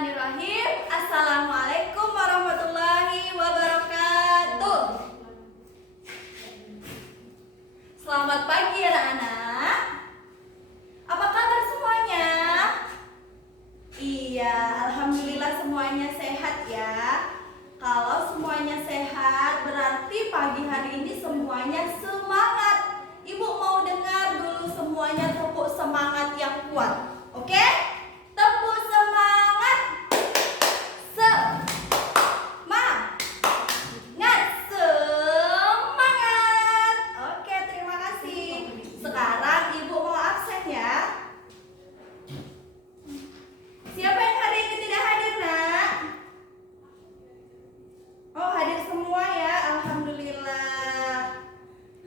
Bismillahirrahmanirrahim. Assalamualaikum warahmatullahi wabarakatuh. Selamat pagi anak-anak. Apa kabar semuanya? Iya, alhamdulillah semuanya sehat ya. Kalau semuanya sehat berarti pagi hari ini semuanya semangat. Ibu mau dengar dulu semuanya tepuk semangat yang kuat. Oke? Tepuk semangat. Semangat. Oke, terima kasih. Sekarang Ibu mau absen ya. Siapa yang hari ini tidak hadir, Nak? Oh, hadir semua ya. Alhamdulillah.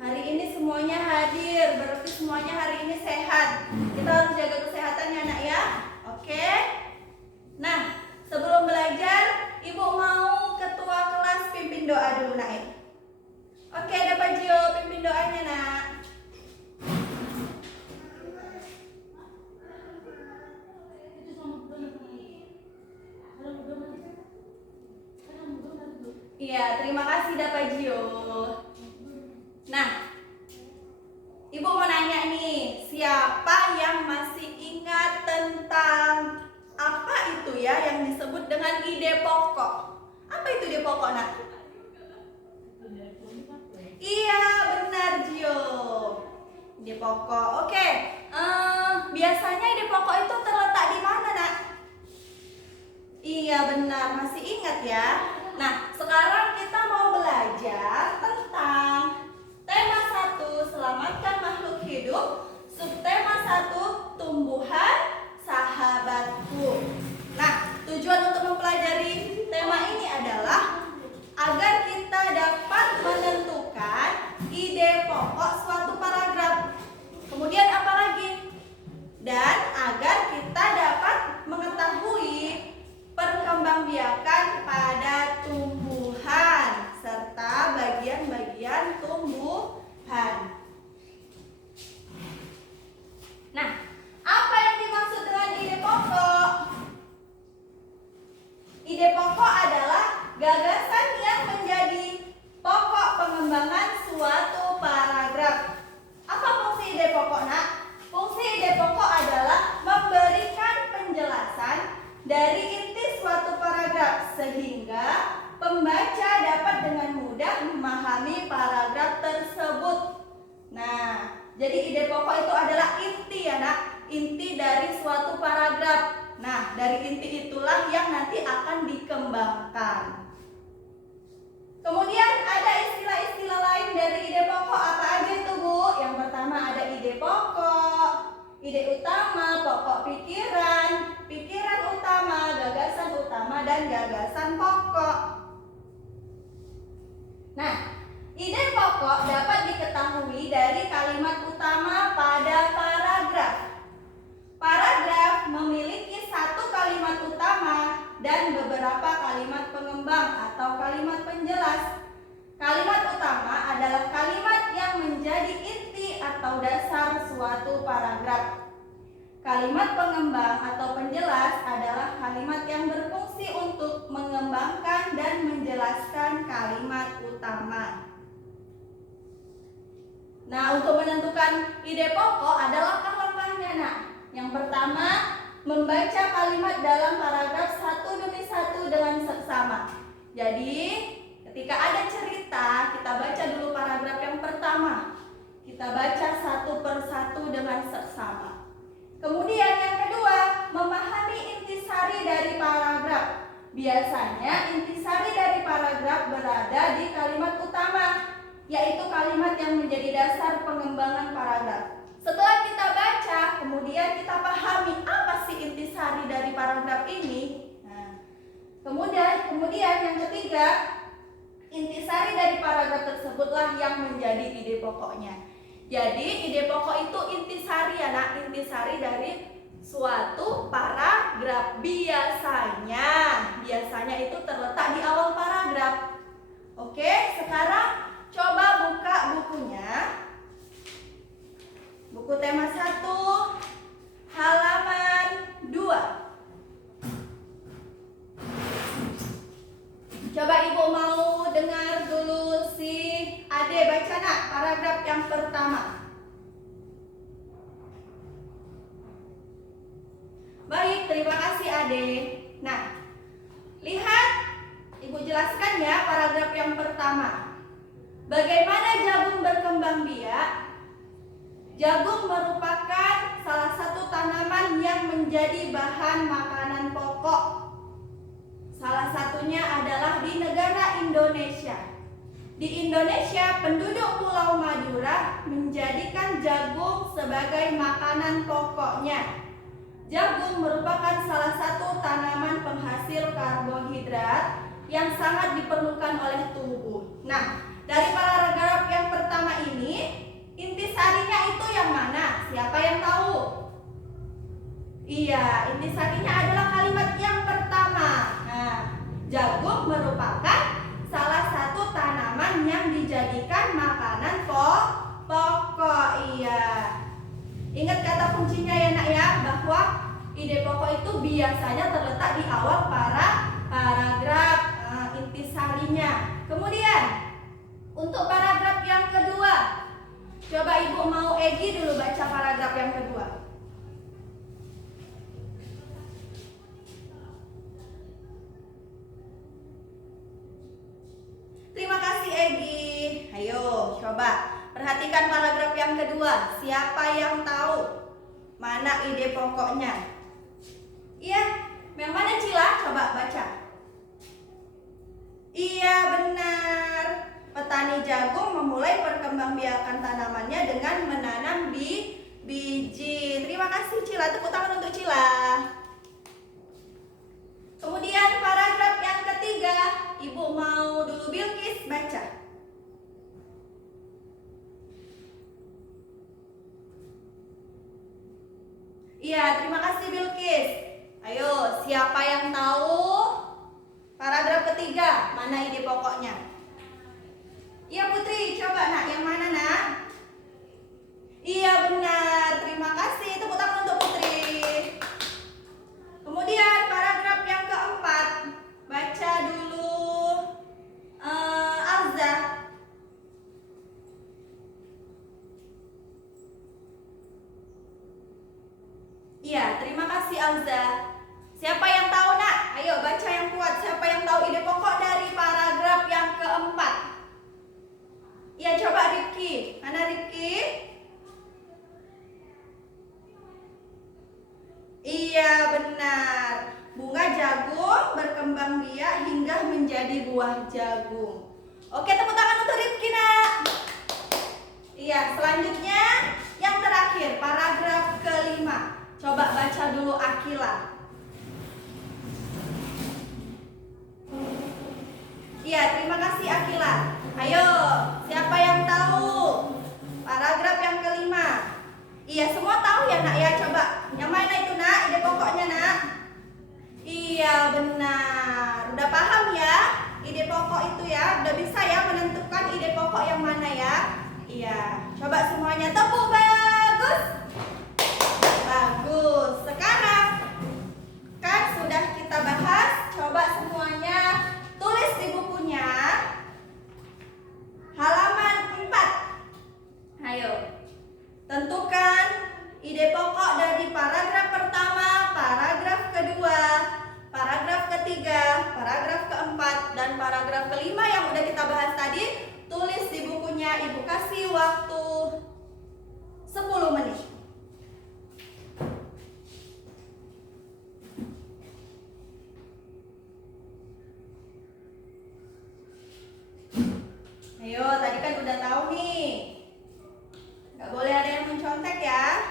Hari ini semuanya hadir, berarti semuanya hari ini sehat. Kita harus jaga kesehatannya, Nak ya. Oke. Nah, sebelum belajar, Ibu mau ketua kelas pimpin doa dulu, Nak. Oke, ada Pak Jio, pimpin doanya, Nak. Iya, terima kasih Pak Jio. Nah, Ibu mau nanya nih, siapa yang masih ingat tentang apa itu ya yang disebut dengan ide pokok? Apa itu ide pokok, Nak? Iya, benar Jio. Ide pokok. Oke. Biasanya ide pokok itu terletak di mana, Nak? Iya, benar. Masih ingat ya? Nah, sekarang kita mau belajar tentang tema 1, selamatkan makhluk hidup. Subtema 1, tumbuhan sahabatku. Nah, tujuan untuk mempelajari tema ini adalah agar kita dapat menentukan ide pokok suatu paragraf. Kemudian apa lagi? Dan agar kita dapat mengetahui perkembangbiakan pada tumbuhan serta bagian-bagian tumbuhan. Nah, apa yang dimaksud dengan ide pokok? Ide pokok adalah gagasan yang menjadi pokok pengembangan suatu paragraf. Apa fungsi ide pokok, Nak? Fungsi ide pokok adalah memberikan penjelasan dari inti suatu paragraf sehingga pembaca dapat dengan mudah memahami paragraf tersebut. Nah, jadi ide pokok itu adalah inti ya, Nak, inti dari suatu paragraf. Nah, dari inti itulah yang nanti akan dikembangkan. Kemudian ada istilah-istilah lain dari ide pokok. Apa aja itu, Bu? Yang pertama ada ide pokok, ide utama, pokok pikiran, pikiran utama, dan gagasan pokok. Nah, ide pokok dapat diketahui dari kalimat utama pada paragraf. Paragraf memiliki satu kalimat utama dan beberapa kalimat pengembang atau kalimat penjelas. Kalimat utama adalah kalimat yang menjadi inti atau dasar suatu paragraf. Kalimat pengembang atau penjelas adalah kalimat yang berfungsi untuk mengembangkan dan menjelaskan kalimat utama. Nah, untuk menentukan ide pokok ada langkah-langkahnya, Nak. Yang pertama, membaca kalimat dalam paragraf satu demi satu dengan seksama. Jadi, ketika ada cerita, kita baca dulu paragraf yang pertama. Kita baca satu persatu dengan seksama. Kemudian yang kedua, memahami intisari dari paragraf. Biasanya intisari dari paragraf berada di kalimat utama, yaitu kalimat yang menjadi dasar pengembangan paragraf. Setelah kita baca, kemudian kita pahami apa sih intisari dari paragraf ini. Nah, kemudian yang ketiga, intisari dari paragraf tersebutlah yang menjadi ide pokoknya. Jadi ide pokok itu intisari ya, Nak, intisari dari suatu paragraf. Biasanya itu terletak di awal paragraf. Oke, sekarang coba buka bukunya. Buku tema 1 halaman 2. adik-adik. Nah, lihat Ibu jelaskan ya paragraf yang pertama. Bagaimana jagung berkembang biak? Jagung merupakan salah satu tanaman yang menjadi bahan makanan pokok. Salah satunya adalah di negara Indonesia. Di Indonesia, penduduk Pulau Madura menjadikan jagung sebagai makanan pokoknya. Jagung merupakan salah satu tanaman penghasil karbohidrat yang sangat diperlukan oleh tubuh. Nah, dari paragraf yang pertama ini, intisarinya itu yang mana? Siapa yang tahu? Iya, intisarinya adalah kalimat yang pertama. Nah, jagung merupakan salah satu tanaman yang dijadikan makanan pokok. Iya. Ingat kata kuncinya ya nak ya, bahwa ide pokok itu biasanya terletak di awal paragraf intisarinya. Kemudian untuk paragraf yang kedua, coba Ibu mau Egi dulu baca paragraf yang kedua. Terima kasih Egi. Ayo coba perhatikan paragraf yang kedua. Siapa yang tahu mana ide pokoknya? Iya, yang mana Cila? Coba baca. Iya benar. Petani jagung memulai perkembangbiakan tanamannya dengan menanam biji. Terima kasih Cila. Tepuk tangan untuk Cila. Kemudian paragraf yang ketiga, Ibu mau dulu Bilkis baca. Iya, terima kasih Bilkis. Ayo, siapa yang tahu paragraf ketiga? Mana ide pokoknya? Iya Putri, coba nak, yang mana nak? Iya benar, terima kasih. Tepuk tangan untuk Putri. Kemudian paragraf yang keempat, baca dulu Alza. Iya, terima kasih Alza. Siapa yang tahu nak? Ayo baca yang kuat. Siapa yang tahu ide pokok dari paragraf yang keempat? Iya, coba Rifki. Mana Rifki? Iya, benar. Bunga jagung berkembang biak hingga menjadi buah jagung. Oke, tepuk tangan untuk Rifki nak. Iya, selanjutnya yang terakhir, paragraf kelima. Coba baca dulu Akila. Iya, terima kasih Akila. Ayo, siapa yang tahu paragraf yang kelima? Iya, semua tahu ya nak ya. Coba, yang mana itu nak? Ide pokoknya nak? Iya, benar. Udah paham ya ide pokok itu ya? Udah bisa ya menentukan ide pokok yang mana ya? Iya, coba semuanya tepuk bagus. Bagus. Sekarang kan sudah kita bahas, coba semuanya tulis di bukunya halaman 4. Ayo, tentukan ide pokok dari paragraf pertama, paragraf kedua, paragraf ketiga, paragraf keempat, dan paragraf kelima yang udah kita bahas tadi. Tulis di bukunya, Ibu kasih waktu 10 menit. Ayo, tadi kan udah tahu nih. Gak boleh ada yang mencontek ya.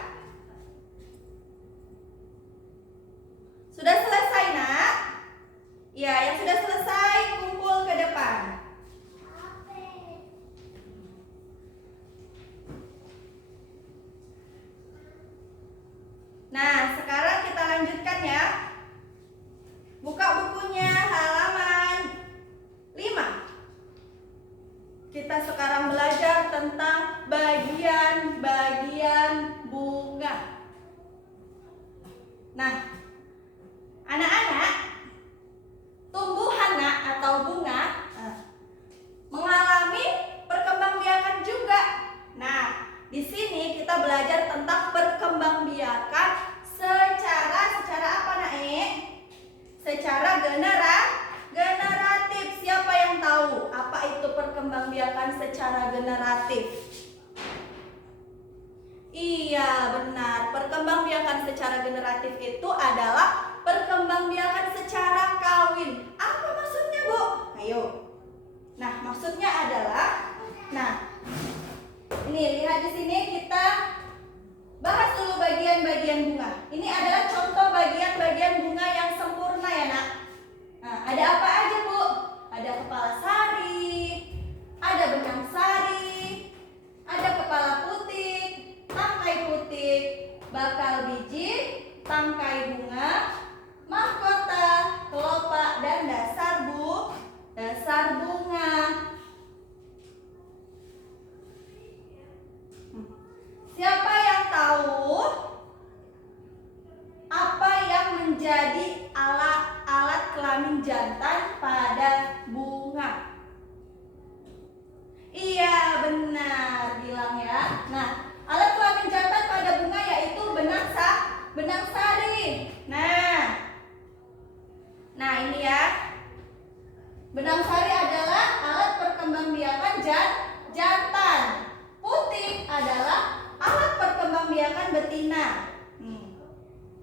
Sudah selesai nak? Ya, yang sudah selesai kumpul ke depan. Nah, sekarang kita lanjutkan ya. Buka bukunya halaman 5. Kita sekarang belajar tentang bagian-bagian bunga. Nah, anak-anak, tumbuhan atau bunga mengalami perkembangbiakan juga. Nah, di sini kita belajar tentang perkembangbiakan secara apa nak? secara generatif itu adalah perkembangbiakan secara kawin. Apa maksudnya, Bu? Ayo. Nah, maksudnya adalah, ini lihat di sini kita bahas dulu bagian-bagian bunga. Ini adalah contoh bagian-bagian bunga yang sempurna ya, Nak. Nah, ada apa aja, Bu? Ada kepala sari, ada benang sari, ada kepala putik, tangkai putik, bakal biji, tangkai bunga, mahkota, kelopak, dan dasar bunga. Siapa yang tahu apa yang menjadi alat kelamin jantan pada bunga? Iya, benar bilang ya. Nah, alat kelamin jantan pada bunga yaitu benang sari. Nah ini ya. Benang sari adalah alat perkembangbiakan jantan. Putik adalah alat perkembangbiakan betina.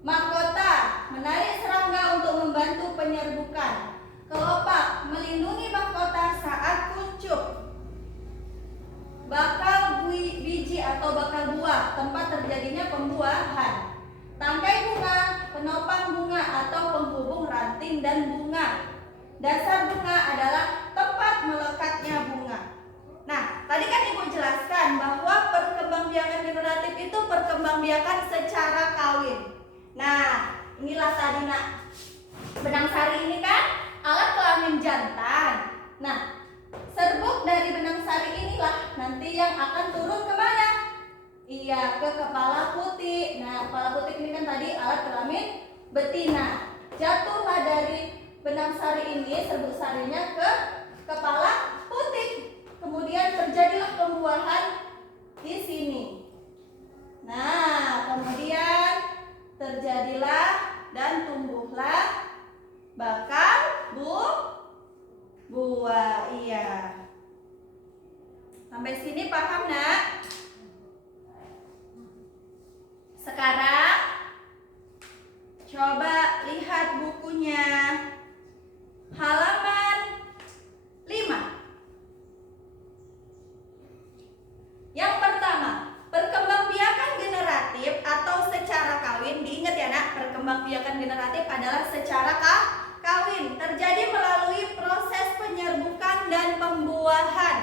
Mahkota menarik serangga untuk membantu penyerbukan. Kelopak melindungi mahkota saat kuncup. Bakal biji atau bakal buah, tempat terjadinya pembuahan. Tangkai bunga, penopang bunga atau penghubung ranting dan bunga. Dasar bunga adalah tempat melekatnya bunga. Nah, tadi kan Ibu jelaskan bahwa perkembangbiakan generatif itu perkembangbiakan secara kawin. Nah, inilah tadi, Nak. Benang sari ini kan alat kelamin jantan. Nah, serbuk dari benang sari inilah nanti yang akan turun kemana? Iya, ke kepala putik. Nah, kepala putik ini kan tadi alat kelamin betina. Jatuhlah dari benang sari ini, serbuk sarinya ke kepala putik. Kemudian terjadilah pembuahan di sini. Nah, kemudian terjadilah dan tumbuhlah bakal buah. Iya. Sampai sini paham, Nak? Sekarang coba lihat bukunya. Halaman 5. Yang pertama, perkembangbiakan generatif atau secara kawin. Diingat ya, Nak, perkembangbiakan generatif adalah secara kawin. Terjadi melalui proses penyerbukan dan pembuahan.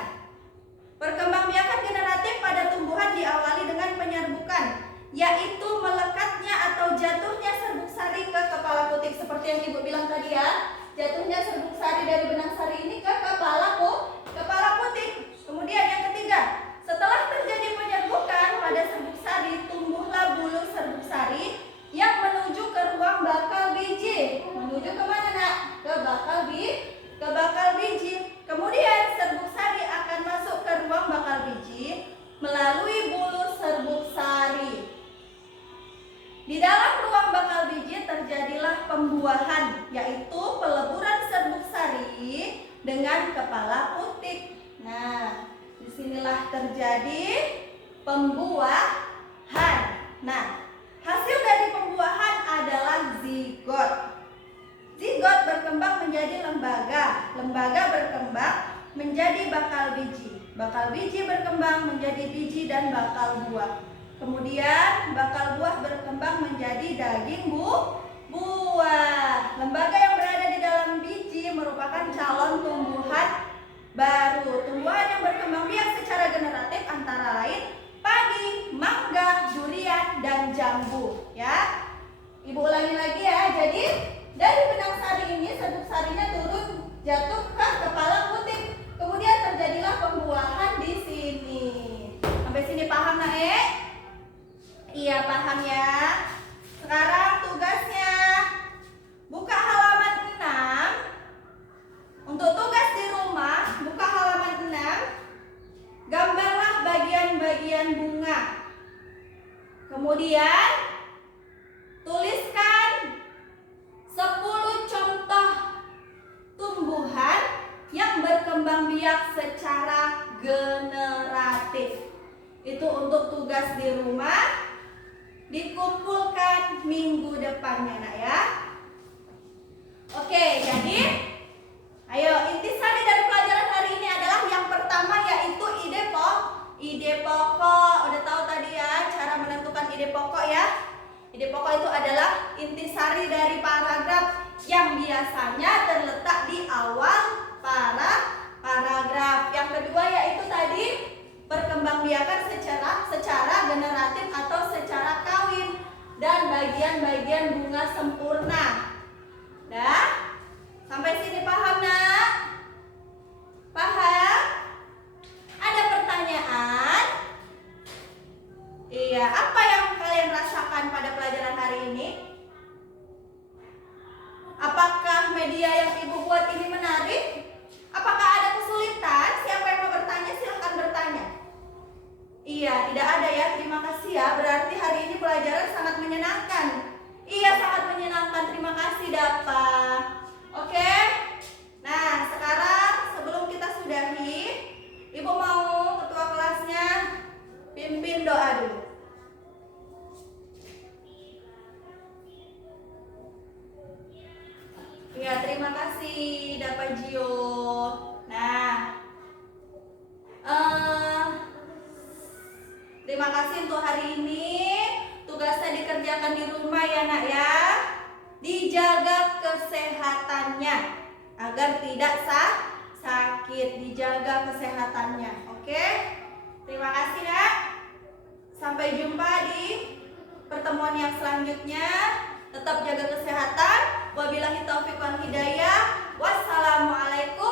Perkembangbiakan generatif pada tumbuhan diawali dengan penyerbukan, yaitu melekatnya atau jatuhnya serbuk sari ke kepala putik. Seperti yang Ibu bilang tadi ya, jatuhnya serbuk sari dari benang sari ini ke kepala putik. Kemudian yang ketiga, setelah terjadi penyerbukan pada serbuk sari, tumbuhlah bulu serbuk sari yang menuju ke ruang bakal biji. Menuju kemana, Nak? Ke bakal biji. Kemudian serbuk sari akan masuk ke ruang bakal biji melalui bulu serbuk sari. Di dalam ruang bakal biji terjadilah pembuahan, yaitu peleburan serbuk sari dengan kepala putik. Nah, disinilah terjadi pembuahan. Nah, hasil dari pembuahan adalah zigot. Zigot berkembang menjadi lembaga. Lembaga berkembang menjadi bakal biji. Bakal biji berkembang menjadi biji dan bakal buah. Kemudian bakal buah berkembang menjadi daging buah. Lembaga yang berada di dalam biji merupakan calon tumbuhan baru. Tumbuhan yang berkembang biak secara generatif antara lain padi, mangga, durian, dan jambu. Ya, Ibu ulangi lagi ya. Jadi dari benang sari ini serbuk sarinya turun jatuh ke kepala putik. Kemudian terjadilah pembuahan di sini. Sampai sini paham, Nak? Iya, paham ya. Sekarang tugasnya buka halaman 6. Untuk tugas di rumah, buka halaman 6. Gambarlah bagian-bagian bunga. Kemudian tuliskan 10 contoh tumbuhan yang berkembang biak secara generatif. Itu untuk tugas di rumah. Dikumpulkan minggu depannya nak ya. Oke, jadi ayo intisari dari pelajaran hari ini adalah yang pertama yaitu ide pokok. Udah tahu tadi ya cara menentukan ide pokok ya. Ide pokok itu adalah intisari dari paragraf yang biasanya terletak di awal paragraf. Yang kedua yaitu tadi perkembangbiakan secara generatif atau secara kawin dan bagian-bagian bunga sempurna. Dah? Sampai sini paham nak? Paham? Ada pertanyaan? Iya, apa yang kalian rasakan pada pelajaran hari ini? Apakah media yang ibu buat ini menarik? Apakah ada kesulitan? Siapa yang mau bertanya silahkan bertanya. Iya, tidak ada ya. Terima kasih ya. Berarti hari ini pelajaran sangat menyenangkan. Iya, sangat menyenangkan. Terima kasih Dapa. Oke. Nah, sekarang sebelum kita sudahi, ibu mau ketua kelasnya pimpin doa dulu. Ya, terima kasih Dapa Gio. Nah, terima kasih untuk hari ini. Tugasnya dikerjakan di rumah ya nak ya. Dijaga kesehatannya agar tidak sakit. Dijaga kesehatannya. Oke. Terima kasih nak. Sampai jumpa di pertemuan yang selanjutnya. Tetap jaga kesehatan. Wabillahi taufiq wal hidayah. Wassalamualaikum